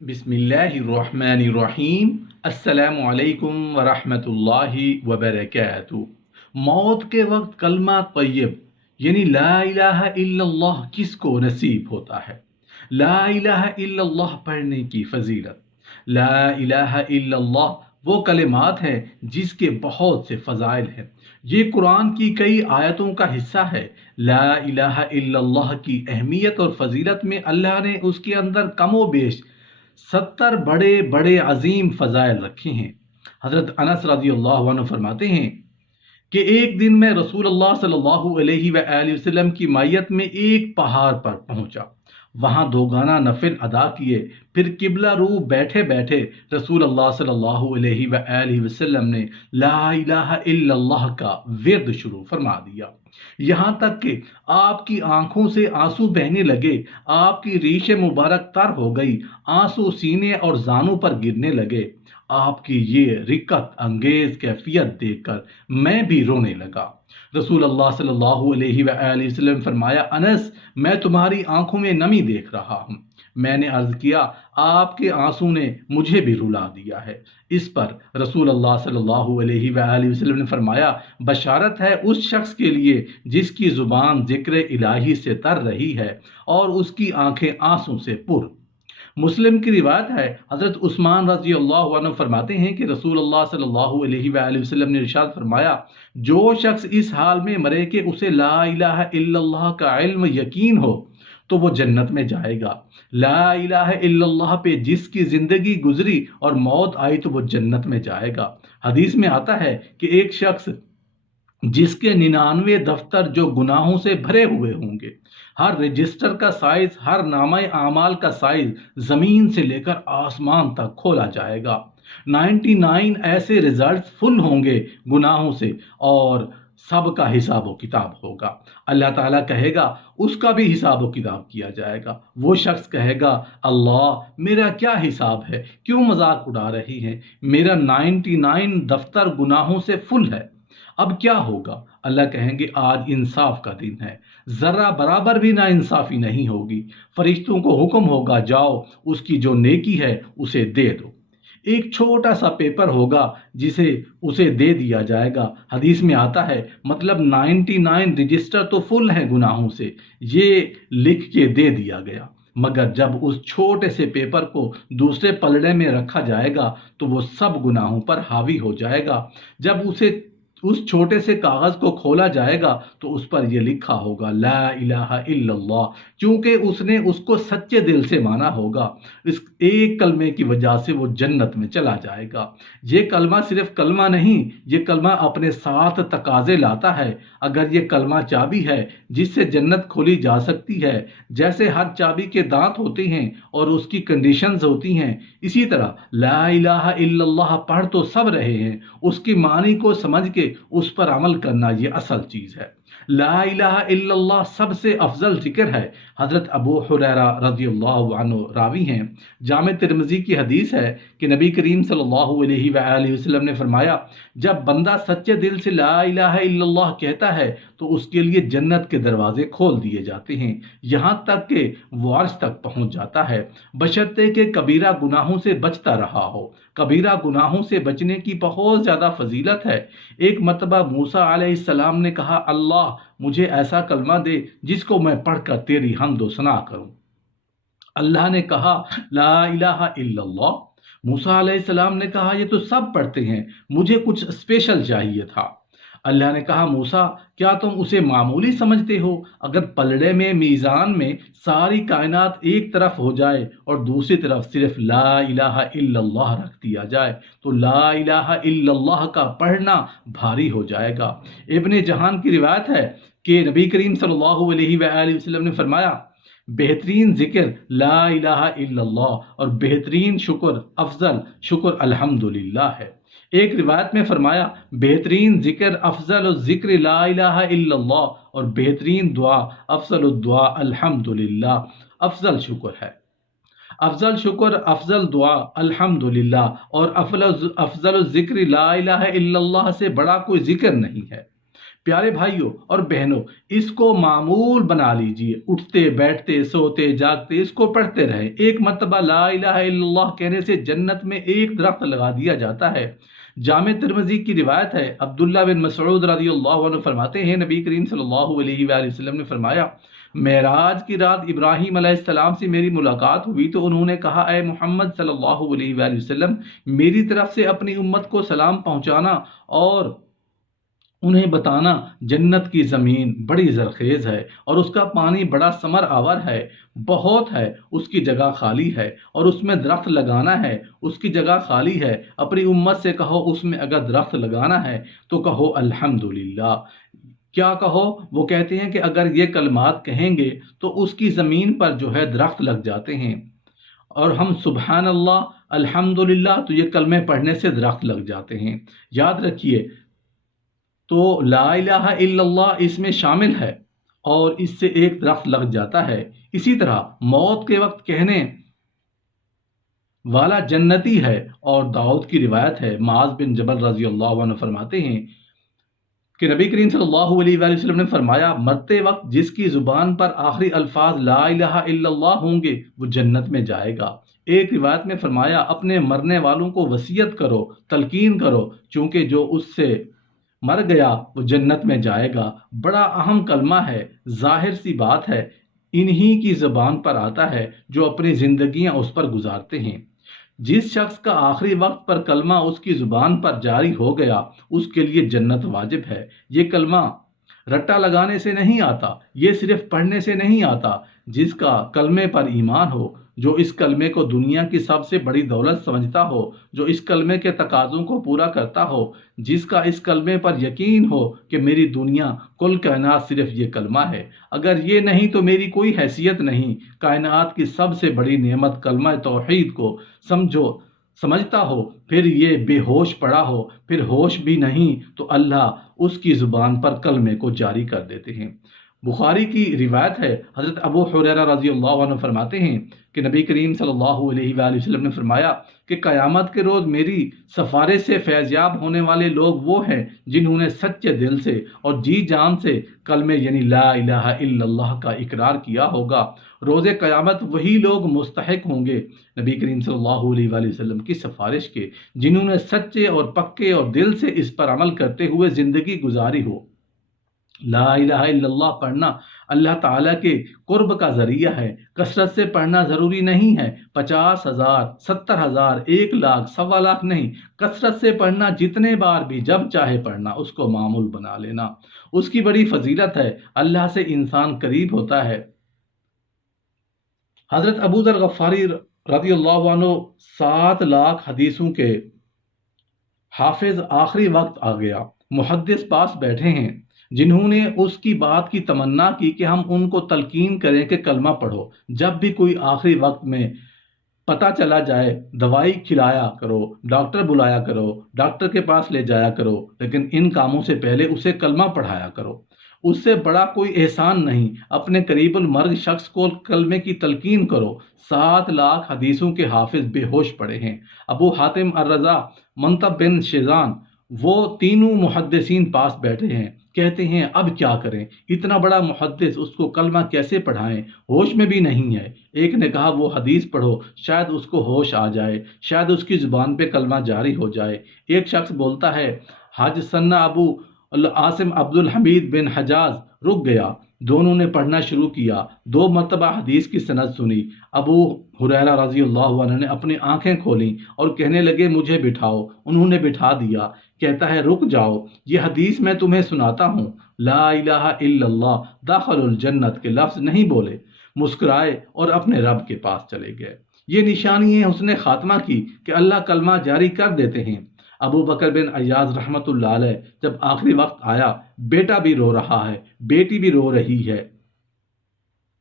बिस्मिल्लाहिर्रहमानिर्रहीम। अस्सलामु अलैकुम वरहमतुल्लाहि वबरकातुहू। मौत के वक्त कलमा तय्यब यानी ला इलाहा इल्लल्लाह किसको नसीब होता है? ला इलाहा इल्लल्लाह पढ़ने की फजीलत। ला इलाहा इल्लल्लाह वो कलिमात हैं जिसके बहुत से फ़ज़ाइल हैं। ये कुरान की कई आयतों का हिस्सा है। ला इलाहा इल्लल्लाह की अहमियत और फजीलत में अल्लाह ने उसके अंदर कमो बेश 70 बड़े बड़े अजीम फ़ज़ाइल रखे हैं। हज़रत अनस रज़ी अल्लाह अन्हु फरमाते हैं कि एक दिन मैं रसूल अल्लाह सल्लल्लाहु अलैहि वसल्लम की मैयत में एक पहाड़ पर पहुंचा। वहां दो गाना नफिल अदा किए, फिर किबला रू बैठे बैठे रसूल अल्लाह सल्लल्लाहु अलैहि वसल्लम ने ला इलाहा इल्लल्लाह का विर्द शुरू फरमा दिया। यहाँ तक कि आपकी आंखों से आंसू बहने लगे, आपकी रीश मुबारक तर हो गई, आंसू सीने और जानों पर गिरने लगे। आपकी ये रिक्कत अंगेज कैफियत देखकर मैं भी रोने लगा। रसूल अल्लाह सल्लल्लाहु अलैहि वसल्लम फरमाया, अनस मैं तुम्हारी आंखों में नमी देख रहा हूँ। मैंने अर्ज किया, आपके आंसू ने मुझे भी रुला दिया है। इस पर रसूल अल्लाह सल्लल्लाहु अलैहि वसल्लम ने फरमाया, बशारत है उस शख्स के लिए जिसकी जुबान जिक्र इलाही से तर रही है और उसकी आंखें आंसू से पुर। मुस्लिम की रिवायत है, हज़रत उस्मान रज़ी अल्लाह अन्हु फरमाते हैं कि रसूल अल्लाह सल्लल्लाहु अलैहि वसल्लम ने इरशाद फरमाया, जो शख्स इस हाल में मरे कि उसे ला इलाहा इल्लल्लाह का इल्म यकीन हो तो वो जन्नत में जाएगा। ला इलाहा इल्लल्लाह पे जिसकी ज़िंदगी गुजरी और मौत आई तो वो जन्नत में जाएगा। हदीस में आता है कि एक शख्स जिसके 99 दफ्तर जो गुनाहों से भरे हुए होंगे, हर रजिस्टर का साइज, हर नामा आमाल का साइज जमीन से लेकर आसमान तक खोला जाएगा। 99 ऐसे रिजल्ट फुल होंगे गुनाहों से और सब का हिसाब व किताब होगा। अल्लाह ताला कहेगा उसका भी हिसाब व किताब किया जाएगा। वो शख्स कहेगा, अल्लाह मेरा क्या हिसाब है, क्यों मजाक उड़ा रही हैं, मेरा 99 दफ्तर गुनाहों से फुल है, अब क्या होगा? अल्लाह कहेंगे आज इंसाफ का दिन है, जरा बराबर भी ना इंसाफी नहीं होगी। फरिश्तों को हुक्म होगा, जाओ उसकी जो नेकी है उसे दे दो। एक छोटा सा पेपर होगा जिसे उसे दे दिया जाएगा। हदीस में आता है, मतलब 99 रजिस्टर तो फुल है गुनाहों से, ये लिख के दे दिया गया। मगर जब उस छोटे से पेपर को दूसरे पलड़े में रखा जाएगा तो वो सब गुनाहों पर हावी हो जाएगा। जब उस छोटे से कागज को खोला जाएगा तो उस पर यह लिखा होगा ला इलाहा इल्लल्लाह, क्योंकि उसने उसको सच्चे दिल से माना होगा। इस एक कलमे की वजह से वो जन्नत में चला जाएगा। ये कलमा सिर्फ कलमा नहीं, ये कलमा अपने साथ तकाजे लाता है। अगर ये कलमा चाबी है जिससे जन्नत खोली जा सकती है, जैसे हर चाबी के दांत होते हैं और उसकी कंडीशंस होती हैं, इसी तरह ला इलाहा इल्लल्लाह पढ़ तो सब रहे हैं, उसकी मानी को समझ के उस पर अमल करना ये असल चीज़ है। ला इलाहा इल्लल्लाह सबसे अफजल जिक्र है। हज़रत अबू हुरैरा रज़ियल्लाहु अन्हु रावी हैं। जामे तिर्मिज़ी की हदीस है कि नबी करीम सल्लल्लाहु अलैहि वसल्लम ने फरमाया, जब बंदा सच्चे दिल से ला इलाहा इल्लल्लाह कहता है तो उसके लिए जन्नत के दरवाजे खोल दिए जाते हैं, यहाँ तक कि वो अर्श तक पहुँच जाता है, बशर्ते के कबीरा गुनाहों से बचता रहा हो। कबीरा गुनाहों से बचने की बहुत ज़्यादा फजीलत है। एक मरतबा मूसा अलैहिस्सलाम ने कहा, अल्लाह मुझे ऐसा कलमा दे जिसको मैं पढ़कर तेरी हम्द सना करूं। अल्लाह ने कहा ला इलाहा इल्लल्लाह। मूसा अलैहिस्सलाम ने कहा ये तो सब पढ़ते हैं, मुझे कुछ स्पेशल चाहिए था। अल्लाह ने कहा, मूसा क्या तुम उसे मामूली समझते हो? अगर पलड़े में मीज़ान में सारी कायनात एक तरफ हो जाए और दूसरी तरफ सिर्फ ला इलाहा इल्लल्लाह रख दिया जाए तो ला इलाहा इल्लल्लाह का पढ़ना भारी हो जाएगा। इब्ने जहान की रिवायत है कि नबी करीम सल्लल्लाहु अलैहि वसल्लम ने फरमाया, बेहतरीन जिक्र ला इलाहा इल्लल्लाह और बेहतरीन शुक्र अफजल शुक्र अल्हम्दुलिल्लाह है। एक रिवायत में फरमाया, बेहतरीन जिक्र अफजल जिक्र ला इलाहा इल्लल्लाह और बेहतरीन दुआ अफजल दुआ अल्हम्दुलिल्लाह अफजल शुक्र है। अफजल शुक्र अफजल दुआ अल्हम्दुलिल्लाह और अफजल जिक्र ला इलाहा इल्लल्लाह से बड़ा कोई जिक्र नहीं है। پیارے بھائیوں اور بہنوں، اس کو معمول بنا لیجئے، اٹھتے بیٹھتے سوتے جاگتے اس کو پڑھتے رہیں۔ ایک مرتبہ لا الہ الا اللہ کہنے سے جنت میں ایک درخت لگا دیا جاتا ہے۔ جامع ترمذی کی روایت ہے، عبداللہ بن مسعود رضی اللہ عنہ فرماتے ہیں، نبی کریم صلی اللہ علیہ وآلہ وسلم نے فرمایا، معراج کی رات ابراہیم علیہ السلام سے میری ملاقات ہوئی تو انہوں نے کہا، اے محمد صلی اللہ علیہ وآلہ وسلم، میری طرف سے اپنی امت کو سلام پہنچانا اور انہیں بتانا جنت کی زمین بڑی زرخیز ہے اور اس کا پانی بڑا ثمر آور ہے، بہت ہے، اس کی جگہ خالی ہے، اور اس میں درخت لگانا ہے، اس کی جگہ خالی ہے۔ اپنی امت سے کہو اس میں اگر درخت لگانا ہے تو کہو الحمدللہ۔ کیا کہو؟ وہ کہتے ہیں کہ اگر یہ کلمات کہیں گے تو اس کی زمین پر جو ہے درخت لگ جاتے ہیں، اور ہم سبحان اللہ الحمدللہ تو یہ کلمے پڑھنے سے درخت لگ جاتے ہیں۔ یاد رکھیے، تو لا الہ الا اللہ اس میں شامل ہے اور اس سے ایک درخت لگ جاتا ہے۔ اسی طرح موت کے وقت کہنے والا جنتی ہے، اور داؤد کی روایت ہے، معاذ بن جبل رضی اللہ عنہ فرماتے ہیں کہ نبی کریم صلی اللہ علیہ وآلہ وسلم نے فرمایا، مرتے وقت جس کی زبان پر آخری الفاظ لا الہ الا اللہ ہوں گے وہ جنت میں جائے گا۔ ایک روایت میں فرمایا، اپنے مرنے والوں کو وصیت کرو، تلقین کرو، چونکہ جو اس سے مر گیا وہ جنت میں جائے گا۔ بڑا اہم کلمہ ہے، ظاہر سی بات ہے، انہی کی زبان پر آتا ہے جو اپنی زندگیاں اس پر گزارتے ہیں۔ جس شخص کا آخری وقت پر کلمہ اس کی زبان پر جاری ہو گیا اس کے لیے جنت واجب ہے۔ یہ کلمہ رٹا لگانے سے نہیں آتا، یہ صرف پڑھنے سے نہیں آتا۔ جس کا کلمے پر ایمان ہو، جو اس کلمے کو دنیا کی سب سے بڑی دولت سمجھتا ہو، جو اس کلمے کے تقاضوں کو پورا کرتا ہو، جس کا اس کلمے پر یقین ہو کہ میری دنیا کل کائنات صرف یہ کلمہ ہے، اگر یہ نہیں تو میری کوئی حیثیت نہیں، کائنات کی سب سے بڑی نعمت کلمہ توحید کو سمجھتا ہو، پھر یہ بے ہوش پڑا ہو، پھر ہوش بھی نہیں تو اللہ اس کی زبان پر کلمے کو جاری کر دیتے ہیں۔ بخاری کی روایت ہے، حضرت ابو ہریرہ رضی اللہ عنہ فرماتے ہیں کہ نبی کریم صلی اللہ علیہ وآلہ وسلم نے فرمایا کہ قیامت کے روز میری سفارش سے فیض یاب ہونے والے لوگ وہ ہیں جنہوں نے سچے دل سے اور جی جان سے کلمے یعنی لا الہ الا اللہ کا اقرار کیا ہوگا۔ روز قیامت وہی لوگ مستحق ہوں گے نبی کریم صلی اللہ علیہ وآلہ وسلم کی سفارش کے جنہوں نے سچے اور پکے اور دل سے اس پر عمل کرتے ہوئے زندگی گزاری ہو۔ لا الہ الا اللہ پڑھنا اللہ تعالیٰ کے قرب کا ذریعہ ہے۔ کثرت سے پڑھنا ضروری نہیں ہے، 50,000 70,000 1,00,000 1,25,000 نہیں، کثرت سے پڑھنا، جتنے بار بھی جب چاہے پڑھنا، اس کو معمول بنا لینا، اس کی بڑی فضیلت ہے، اللہ سے انسان قریب ہوتا ہے۔ حضرت ابو ذر غفاری رضی اللہ عنہ 7 لاکھ حدیثوں کے حافظ، آخری وقت آ گیا، محدث پاس بیٹھے ہیں جنہوں نے اس کی بات کی تمنا کی کہ ہم ان کو تلقین کریں کہ کلمہ پڑھو۔ جب بھی کوئی آخری وقت میں پتہ چلا جائے، دوائی کھلایا کرو، ڈاکٹر بلایا کرو، ڈاکٹر کے پاس لے جایا کرو، لیکن ان کاموں سے پہلے اسے کلمہ پڑھایا کرو۔ اس سے بڑا کوئی احسان نہیں، اپنے قریب المرگ شخص کو کلمے کی تلقین کرو۔ 7 لاکھ حدیثوں کے حافظ بے ہوش پڑے ہیں۔ ابو حاتم الرضا، منتب بن شیزان، وہ تینوں محدثین پاس بیٹھے ہیں، کہتے ہیں اب کیا کریں، اتنا بڑا محدث، اس کو کلمہ کیسے پڑھائیں، ہوش میں بھی نہیں ہے۔ ایک نے کہا وہ حدیث پڑھو، شاید اس کو ہوش آ جائے، شاید اس کی زبان پہ کلمہ جاری ہو جائے۔ ایک شخص بولتا ہے حج ثنا ابو عاصم عبد الحمید بن حجاز رک گیا، دونوں نے پڑھنا شروع کیا، 2 مرتبہ حدیث کی سند سنی۔ ابو ہریرہ رضی اللہ عنہ نے اپنی آنکھیں کھولیں اور کہنے لگے مجھے بٹھاؤ، انہوں نے بٹھا دیا۔ کہتا ہے رک جاؤ، یہ حدیث میں تمہیں سناتا ہوں، لا الہ الا اللہ داخل الجنت کے لفظ نہیں بولے، مسکرائے اور اپنے رب کے پاس چلے گئے۔ یہ نشانی ہے حسن خاتمہ کی کہ اللہ کلمہ جاری کر دیتے ہیں۔ ابو بکر بن ایاز رحمۃ اللہ علیہ جب آخری وقت آیا، بیٹا بھی رو رہا ہے، بیٹی بھی رو رہی ہے،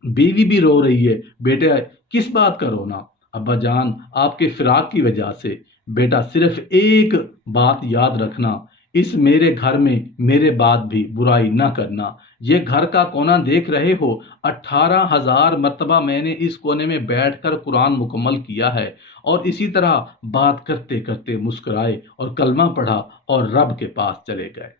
بیوی بھی رو رہی ہے، بیٹا کس بات کا رونا؟ ابا جان آپ کے فراق کی وجہ سے۔ بیٹا صرف ایک بات یاد رکھنا، اس میرے گھر میں میرے بعد بھی برائی نہ کرنا۔ یہ گھر کا کونا دیکھ رہے ہو، 18,000 مرتبہ میں نے اس کونے میں بیٹھ کر قرآن مکمل کیا ہے، اور اسی طرح بات کرتے کرتے مسکرائے اور کلمہ پڑھا اور رب کے پاس چلے گئے۔